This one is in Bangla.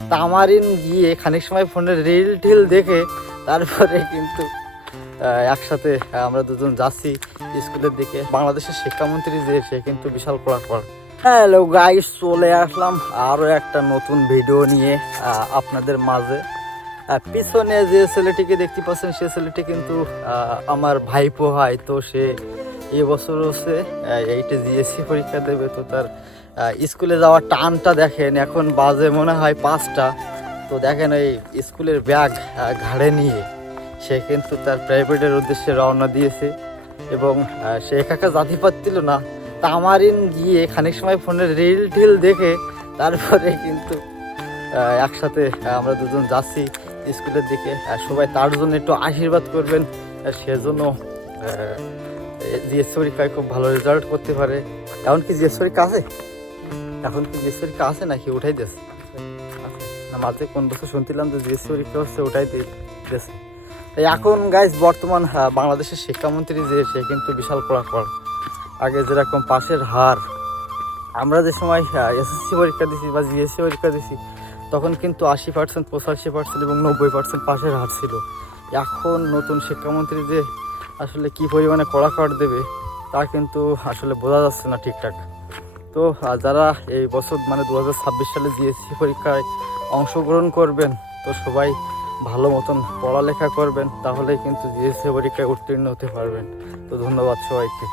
তামারিন গিয়ে খানিক সময় ফোনের রিল টিল দেখে তারপরে কিন্তু একসাথে আমরা দুজন যাচ্ছি স্কুলের দিকে। বাংলাদেশের শিক্ষামন্ত্রী যে সে কিন্তু বিশাল কড়াকড়। হ্যালো গাইস, চলে আসলাম আরও একটা নতুন ভিডিও নিয়ে আপনাদের মাঝে। পিছনে যে ছেলেটিকে দেখতে পাচ্ছেন সে ছেলেটি কিন্তু আমার ভাইপো হয়। তো সে এবছর হচ্ছে এইটা জিএসসি পরীক্ষা দেবে। তো তার স্কুলে যাওয়ার টানটা দেখেন, এখন বাজে মনে হয় 5টা। তো দেখেন এই স্কুলের ব্যাগ ঘাড়ে নিয়ে সে কিন্তু তার প্রাইভেটের উদ্দেশ্যে রওনা দিয়েছে এবং সে একা জাতি পারছিল না। তামারিন গিয়ে খানিক সময় ফোনের রিল টিল দেখে তারপরে কিন্তু একসাথে আমরা দুজন যাচ্ছি স্কুলের দিকে। সবাই তার জন্য একটু আশীর্বাদ করবেন, সেজন্য জিএসসি পরীক্ষায় খুব ভালো রেজাল্ট করতে পারে। এখন কি জিএসসি পরীক্ষা আছে? এখন কি জিএসসি পরীক্ষা আছে নাকি উঠাই দিয়েছে? না, মাঝে কোন বছর শুনছিলাম যে জিএসসি পরীক্ষা হচ্ছে, উঠাই দিয়েছে। এখন গাইজ বর্তমান বাংলাদেশের শিক্ষামন্ত্রী যে সে কিন্তু বিশাল কড়াকড়। আগে যেরকম পাশের হার, আমরা যে সময় এসএসসি পরীক্ষা দিছি বা জিএসসি পরীক্ষা দিছি তখন কিন্তু 80%, 85% এবং 90% পাশের হার ছিল। এখন নতুন শিক্ষামন্ত্রী যে আসলে কি পরিমাণে কড়াকড় দেবে তা কিন্তু আসলে বোঝা যাচ্ছে না ঠিকঠাক। তো যারা এই বছর মানে 2026 সালে জিএসসি পরীক্ষায় অংশগ্রহণ করবেন তো সবাই ভালো মতন পড়ালেখা করবেন, তাহলেই কিন্তু জিএসসি পরীক্ষায় উত্তীর্ণ হতে পারবেন। তো ধন্যবাদ সবাইকে।